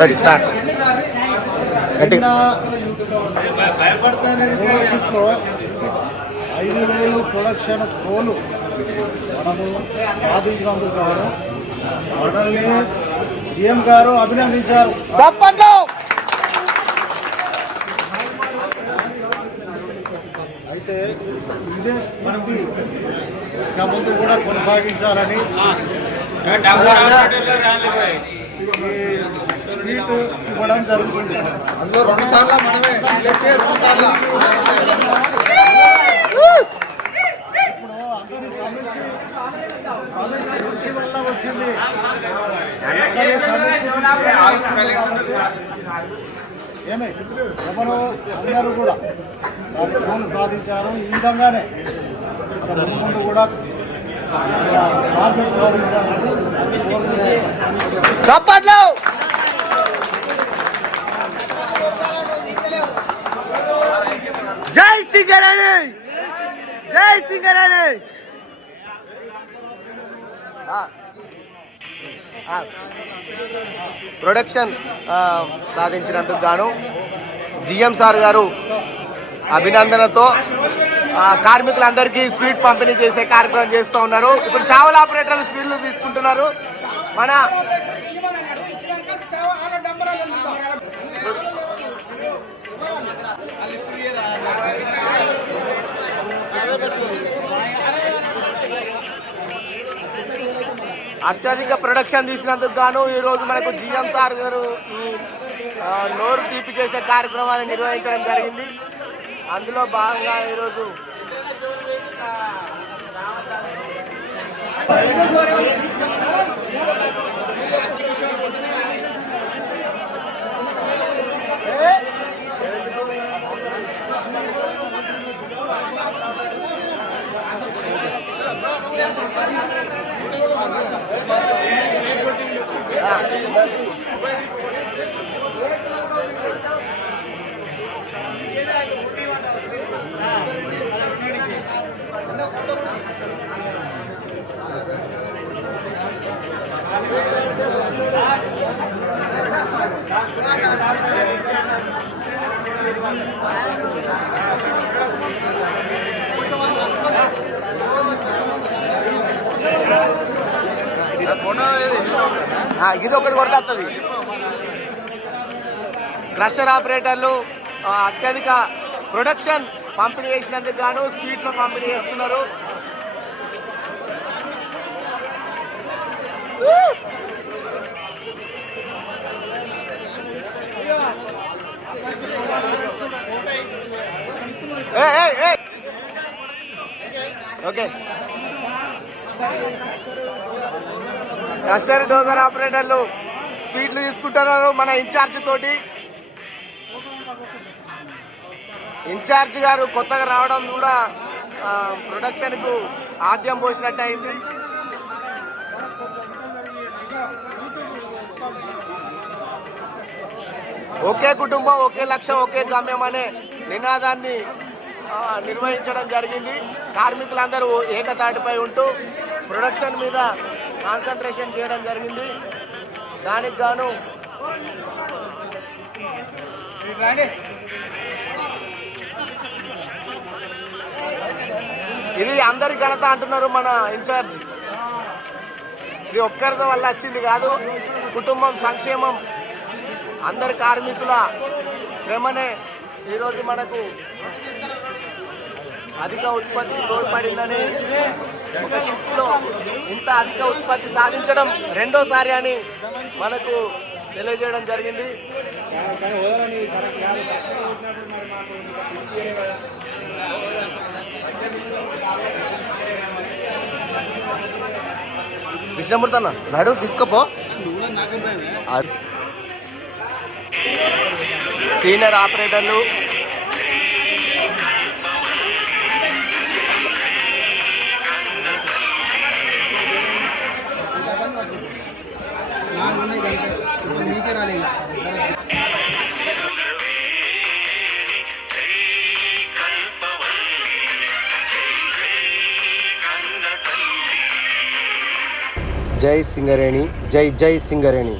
Ready start. నిన్న డీలర్షిప్లో 5,000 production కోలు మనము సాధించినందుకు గాను మనల్ని సీఎం గారు అభినందించారు. అయితే ఇదే స్ఫూర్తి ఇంకా ముందు కూడా కొనసాగించాలని స్వీట్ ఇవ్వడం జరుగుతుంది. అందులో 2 సార్లు మనమే ఇప్పుడు అందరి సమిష్టి కృషి వల్ల వచ్చింది. ఏమై ఎవరో అందరూ కూడా దాని ఫోన్లు సాధించారు. ఈ విధంగానే ముందు కూడా మార్కెట్ సాధించాలని జై సింగరేణి, జై సింగరేణి. ప్రొడక్షన్ సాధించినందుకు గాను జిఎం సార్ గారు అభినందనతో కార్మికులందరికీ స్వీట్ పంపిణీ చేసే కార్యక్రమం చేస్తూ ఉన్నారు. ఇప్పుడు షావల్ ఆపరేటర్లు స్వీట్లు తీసుకుంటున్నారు. మన అత్యధిక ప్రొడక్షన్ తీసినందుకు గాను ఈరోజు మనకు జిఎం సార్ గారు నోరు తీపి చేసే కార్యక్రమాన్ని నిర్వహించడం జరిగింది. అందులో భాగంగా ఈరోజు ఇది ఒకటి కొడుతుంది. క్రషర్ ఆపరేటర్లు అత్యధిక ప్రొడక్షన్ పంపిణీ చేసినందుకు గాను స్వీట్లు పంపిణీ చేస్తున్నారు. ఓకే, క్రషర్ డోజర్ ఆపరేటర్లు స్వీట్లు తీసుకుంటున్నారు. మన ఇన్ఛార్జ్ తోటి ఇన్ఛార్జ్ గారు కొత్తగా రావడం కూడా ప్రొడక్షన్కు ఆద్యం పోసినట్టు అయింది. ఒకే కుటుంబం, ఒకే లక్ష్యం, ఒకే గమ్యం అనే నినాదాన్ని నిర్వహించడం జరిగింది. కార్మికులందరూ ఏకతాటిపై ఉంటూ ప్రొడక్షన్ మీద కాన్సన్ట్రేషన్ చేయడం జరిగింది. దానికి గాను ఇది అందరి ఘనత అంటున్నారు మన ఇన్ఛార్జ్. ఇది ఒక్కరితో వల్ల వచ్చింది కాదు, కుటుంబం సంక్షేమం అందరి కార్మికుల శ్రమనే ఈరోజు మనకు అధిక ఉత్పత్తి తోడ్పడిందని, ఒక షిఫ్ట్లో ఇంత అధిక ఉత్పత్తి సాధించడం రెండోసారి అని మనకు తెలియజేయడం జరిగింది. కృష్ణమూర్తి అన్న నడు తీసుకోపో. సీనియర్ ఆపరేటర్లు జై సింగరేణి, జై జై సింగరేణి.